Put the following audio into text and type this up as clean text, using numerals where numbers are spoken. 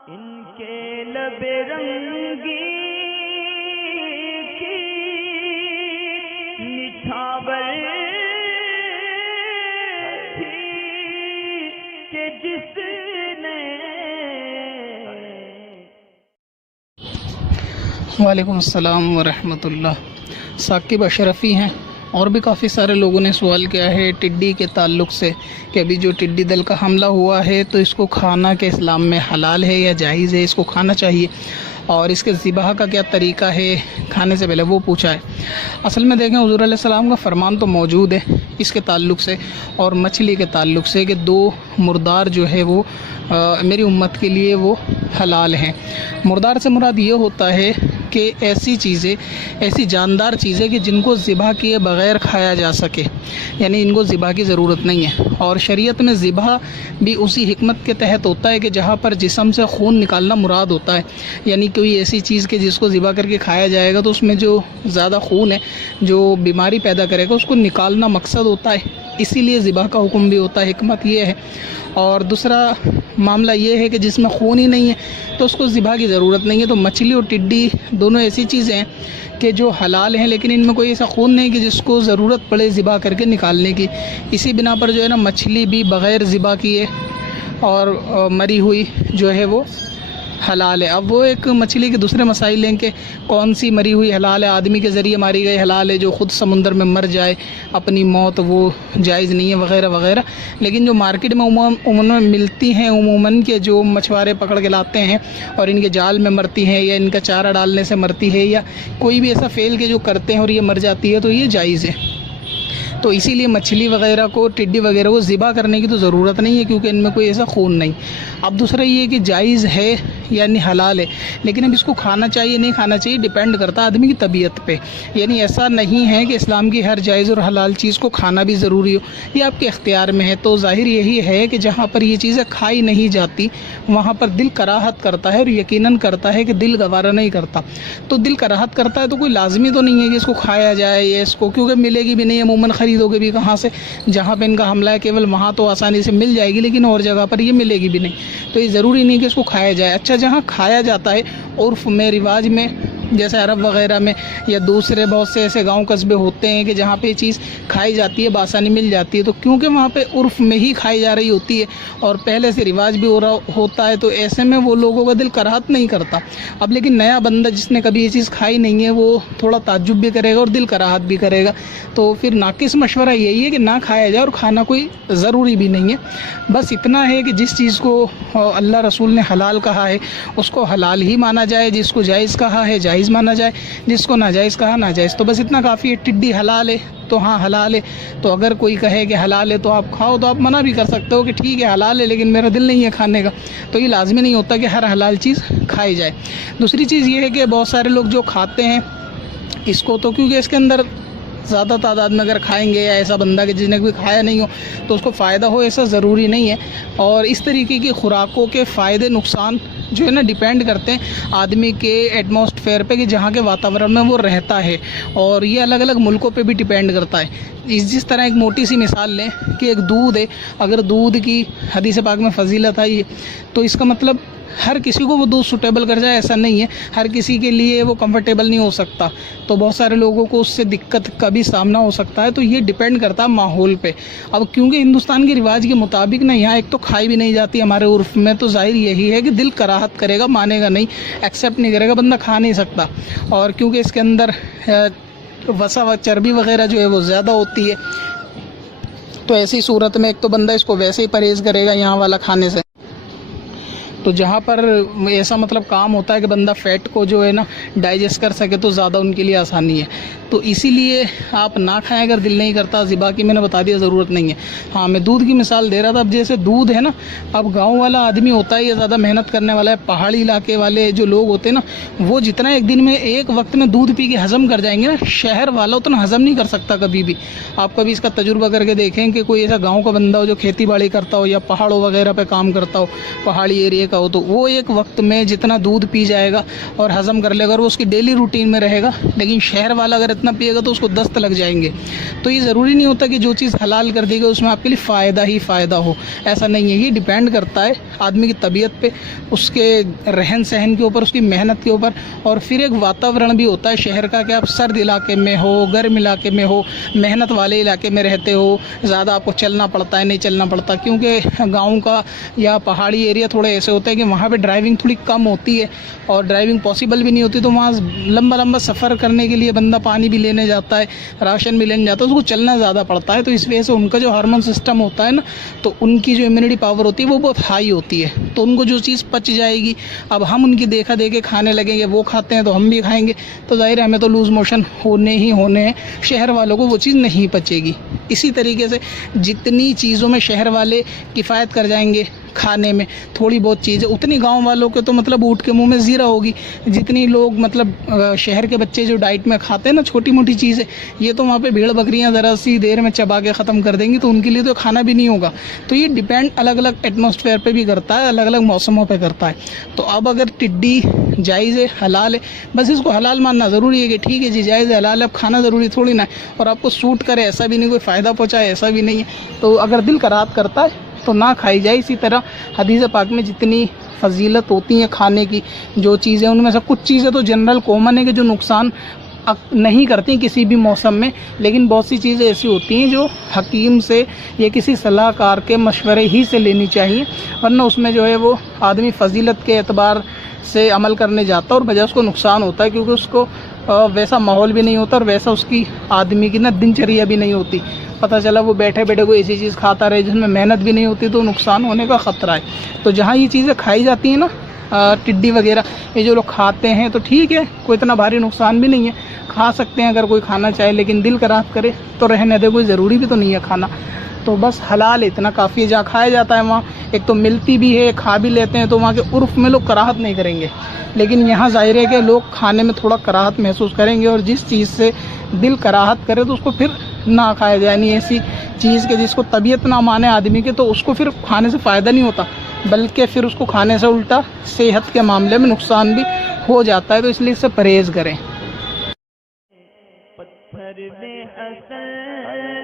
इनके लबे रंगी की निछावर थी कि जिसने। वालेकुम अस्सलाम वरहमतुल्लाह। साकिब अशरफ़ी हैं और भी काफ़ी सारे लोगों ने सवाल किया है टिड्डी के ताल्लुक़ से कि अभी जो टिड्डी दल का हमला हुआ है तो इसको खाना के इस्लाम में हलाल है या जायज़ है, इसको खाना चाहिए और इसके ज़िबाह का क्या तरीक़ा है खाने से पहले, वो पूछा है। असल में देखें हुज़ूर अलैहि सलाम का फ़रमान तो मौजूद है इसके ताल्लुक़ से और मछली के ताल्लुक़ से कि दो मुर्दार जो है वो मेरी उम्मत के लिए वो हलाल हैं। मुर्दार से मुराद ये होता है कि ऐसी चीज़ें, ऐसी जानदार चीज़ें कि जिनको ज़िबा किए बग़ैर खाया जा सके, यानी इनको ज़िबा की ज़रूरत नहीं है। और शरीयत में ज़िबा भी उसी हिकमत के तहत होता है कि जहाँ पर जिस्म से खून निकालना मुराद होता है, यानी कोई ऐसी चीज़ के जिसको ज़िबा करके खाया जाएगा तो उसमें जो ज़्यादा खून है जो बीमारी पैदा करेगा उसको निकालना मकसद होता है, इसीलिए ज़िबा का हुक्म भी होता है, हिकमत ये है। और दूसरा मामला ये है कि जिसमें खून ही नहीं है तो उसको ज़िबा की ज़रूरत नहीं है। तो मछली और टिड्डी दोनों ऐसी चीज़ें हैं कि जो हलाल हैं, लेकिन इनमें कोई ऐसा खून नहीं कि जिसको ज़रूरत पड़े ज़िबा करके निकालने की। इसी बिना पर जो है ना मछली भी बग़ैर ज़िबा किए और मरी हुई जो है वो हलाल है। अब वो एक मछली के दूसरे मसाइल हैं कि कौन सी मरी हुई हलाल है, आदमी के ज़रिए मारी गई हलाल है, जो ख़ुद समुंदर में मर जाए अपनी मौत वो जायज़ नहीं है वग़ैरह वग़ैरह। लेकिन जो मार्केट में उमूमन मिलती हैं, उमूमन के जो मछुआरे पकड़ के लाते हैं और इनके जाल में मरती हैं या इनका चारा डालने से मरती है या कोई भी ऐसा फ़ेल के जो करते हैं और ये मर जाती है तो ये जायज़ है। तो इसीलिए मछली वग़ैरह को, टिड्डी वग़ैरह को ज़िबा करने की तो ज़रूरत नहीं है क्योंकि इनमें कोई ऐसा खून नहीं। अब दूसरा ये कि जायज़ है यानी हलाल है, लेकिन अब इसको खाना चाहिए नहीं खाना चाहिए डिपेंड करता है आदमी की तबीयत पे। यानी ऐसा नहीं है कि इस्लाम की हर जायज़ और हलाल चीज़ को खाना भी ज़रूरी हो, ये आपके इख्तियार में है। तो ज़ाहिर यही है कि जहाँ पर ये चीज़ें खाई नहीं जाती वहाँ पर दिल कराहत करता है और यकीनन करता है कि दिल गवारा नहीं करता। तो दिल कराहत करता है तो कोई लाजमी तो नहीं है कि इसको खाया जाए या इसको, क्योंकि मिलेगी भी नहीं, अमूमन ख़रीदोगे भी कहाँ से। जहाँ पे इनका हमला है केवल वहाँ तो आसानी से मिल जाएगी, लेकिन और जगह पर ये मिलेगी भी नहीं, तो ये ज़रूरी नहीं कि इसको खाया जाए। अच्छा, जहाँ खाया जाता है उर्फ़ में, रिवाज में, जैसे अरब वग़ैरह में या दूसरे बहुत से ऐसे गांव कस्बे होते हैं कि जहाँ पे ये चीज़ खाई जाती है, बासानी मिल जाती है, तो क्योंकि वहाँ पे उर्फ़ में ही खाई जा रही होती है और पहले से रिवाज भी हो रहा होता है, तो ऐसे में वो लोगों का दिल कराहत नहीं करता। अब लेकिन नया बंदा जिसने कभी ये चीज़ खाई नहीं है वो थोड़ा ताज्जुब भी करेगा और दिल कराहत भी करेगा। तो फिर नाकिस मशवरा यही है कि ना खाया जाए और खाना कोई ज़रूरी भी नहीं है। बस इतना है कि जिस चीज़ को अल्लाह रसूल ने हलाल कहा है उसको हलाल ही माना जाए, जिसको जायज़ कहा है जायज़ माना जाए, जिसको नाजायज़ कहा नाजायज़। तो बस इतना काफ़ी है। टिड्डी हलाल है तो हाँ हलाल है, तो अगर कोई कहे कि हलाल है तो आप खाओ तो आप मना भी कर सकते हो कि ठीक है हलाल है लेकिन मेरा दिल नहीं है खाने का। तो ये लाजमी नहीं होता कि हर हलाल चीज़ खाई जाए। दूसरी चीज़ ये है कि बहुत सारे लोग जो खाते हैं इसको, तो क्योंकि इसके अंदर ज़्यादा तादाद में अगर खाएंगे या ऐसा बंदा कि जिसने कोई खाया नहीं हो तो उसको फ़ायदा हो, ऐसा ज़रूरी नहीं है। और इस तरीके की खुराकों के फ़ायदे नुकसान जो है ना डिपेंड करते हैं आदमी के एटमॉस्फेयर पे कि जहाँ के वातावरण में वो रहता है, और ये अलग अलग मुल्कों पे भी डिपेंड करता है। जिस तरह एक मोटी सी मिसाल लें कि एक दूध है, अगर दूध की हदीस पाक में फजीलत आई है तो इसका मतलब हर किसी को वो दूध सूटेबल कर जाए ऐसा नहीं है, हर किसी के लिए वो कंफर्टेबल नहीं हो सकता, तो बहुत सारे लोगों को उससे दिक्कत का भी सामना हो सकता है। तो ये डिपेंड करता है माहौल पे। अब क्योंकि हिंदुस्तान के रिवाज के मुताबिक ना यहाँ एक तो खाई भी नहीं जाती हमारे उर्फ में, तो जाहिर यही है कि दिल कराहत करेगा, मानेगा नहीं, एक्सेप्ट नहीं करेगा, बंदा खा नहीं सकता। और क्योंकि इसके अंदर वसा व चर्बी वगैरह जो है वो ज़्यादा होती है, तो ऐसी सूरत में एक तो बंदा इसको वैसे ही परहेज़ करेगा यहाँ वाला खाने से। तो जहाँ पर ऐसा मतलब काम होता है कि बंदा फ़ैट को जो है ना डाइजेस्ट कर सके तो ज़्यादा उनके लिए आसानी है, तो इसीलिए आप ना खाएं अगर दिल नहीं करता। ज़िबा की मैंने बता दिया ज़रूरत नहीं है। हाँ, मैं दूध की मिसाल दे रहा था। अब जैसे दूध है ना, अब गांव वाला आदमी होता है या ज़्यादा मेहनत करने वाला है, पहाड़ी इलाके वाले जो लोग होते हैं ना, वो जितना एक दिन में एक वक्त में दूध पी के हज़म कर जाएंगे ना, शहर वाला उतना हज़म नहीं कर सकता कभी भी। आप कभी इसका तजुर्बा करके देखें कि कोई ऐसा गाँव का बंदा हो जो खेती बाड़ी करता हो या पहाड़ों वगैरह पर काम करता हो, पहाड़ी एरिया का हो तो वो एक वक्त में जितना दूध पी जाएगा और हज़म कर लेगा और वो उसकी डेली रूटीन में रहेगा। लेकिन शहर वाला अगर इतना पिएगा तो उसको दस्त लग जाएंगे। तो ये ज़रूरी नहीं होता कि जो चीज़ हलाल कर दी गई उसमें आपके लिए फ़ायदा ही फ़ायदा हो, ऐसा नहीं है। ये डिपेंड करता है आदमी की तबीयत पे, उसके रहन सहन के ऊपर, उसकी मेहनत के ऊपर। और फिर एक वातावरण भी होता है शहर का कि आप सर्द इलाके में हो, गर्म इलाके में हो, मेहनत वाले इलाके में रहते हो, ज़्यादा आपको चलना पड़ता है, नहीं चलना पड़ता। क्योंकि गाँव का या पहाड़ी एरिया थोड़े ऐसे होते हैं कि वहाँ पे ड्राइविंग थोड़ी कम होती है और ड्राइविंग पॉसिबल भी नहीं होती। तो वहाँ लंबा लंबा सफ़र करने के लिए बंदा पानी भी लेने जाता है, राशन भी लेने जाता है, उसको चलना ज़्यादा पड़ता है। तो इस वजह से उनका जो हार्मोन सिस्टम होता है ना, तो उनकी जो इम्यूनिटी पावर होती है वो बहुत हाई होती है। तो उनको जो चीज़ पच जाएगी, अब हम उनकी देखा देखे खाने लगेंगे, वो खाते हैं तो हम भी खाएंगे, तो जाहिर है हमें तो लूज़ मोशन होने ही होने हैं। शहर वालों को वो चीज़ नहीं पचेगी। इसी तरीके से जितनी चीज़ों में शहर वाले किफ़ायत कर जाएंगे खाने में, थोड़ी बहुत चीज़ें, उतनी गांव वालों के तो मतलब ऊँट के मुंह में ज़ीरा होगी। जितनी लोग मतलब शहर के बच्चे जो डाइट में खाते हैं ना छोटी मोटी चीज़ें, ये तो वहाँ पे भेड़ बकरियाँ ज़रा सी देर में चबा के ख़त्म कर देंगी, तो उनके लिए तो खाना भी नहीं होगा। तो ये डिपेंड अलग अलग एटमॉस्फेयर पे भी करता है, अलग अलग मौसमों पे करता है। तो अब अगर टिड्डी जायज़ है, हलाल है, बस इसको हलाल मानना ज़रूरी है कि ठीक है जी जायज़ है, हलाल है, अब खाना ज़रूरी थोड़ी ना है। और आपको सूट करे ऐसा भी नहीं, कोई फ़ायदा पहुँचाए ऐसा भी नहीं है। तो अगर दिल कराहत करता है तो ना खाई जाए। इसी तरह हदीस पाक में जितनी फजीलत होती है खाने की, जो चीज़ें, उनमें से कुछ चीज़ें तो जनरल कॉमन है कि जो नुकसान नहीं करती किसी भी मौसम में, लेकिन बहुत सी चीज़ें ऐसी होती हैं जो हकीम से या किसी सलाहकार के मशवरे ही से लेनी चाहिए, वरना उसमें जो है वो आदमी फजीलत के एतबार से अमल करने जाता है और वजह उसको नुकसान होता है, क्योंकि उसको वैसा माहौल भी नहीं होता और वैसा उसकी आदमी की ना दिनचर्या भी नहीं होती। पता चला वो बैठे बैठे कोई ऐसी चीज़ खाता रहे जिसमें मेहनत भी नहीं होती, तो नुकसान होने का ख़तरा है। तो जहाँ ये चीज़ें खाई जाती हैं ना, टिड्डी वगैरह, ये जो लोग खाते हैं तो ठीक है, कोई इतना भारी नुकसान भी नहीं है, खा सकते हैं अगर कोई खाना चाहे, लेकिन दिल कराहत करे तो रहने दे, कोई ज़रूरी भी तो नहीं है खाना। तो बस हलाल इतना काफ़ी है। जहाँ खाया जाता है वहाँ एक तो मिलती भी है, खा भी लेते हैं, तो वहाँ के उर्फ़ में लोग कराहत नहीं करेंगे। लेकिन यहाँ ज़ाहिर है कि लोग खाने में थोड़ा कराहत महसूस करेंगे, और जिस चीज़ से दिल कराहत करे तो उसको फिर ना खाया जाए। नहीं ऐसी चीज़ के जिसको तबीयत ना माने आदमी के, तो उसको फिर खाने से फ़ायदा नहीं होता, बल्कि फिर उसको खाने से उल्टा सेहत के मामले में नुकसान भी हो जाता है। तो इसलिए इससे परहेज़ करें। पत्थर में असल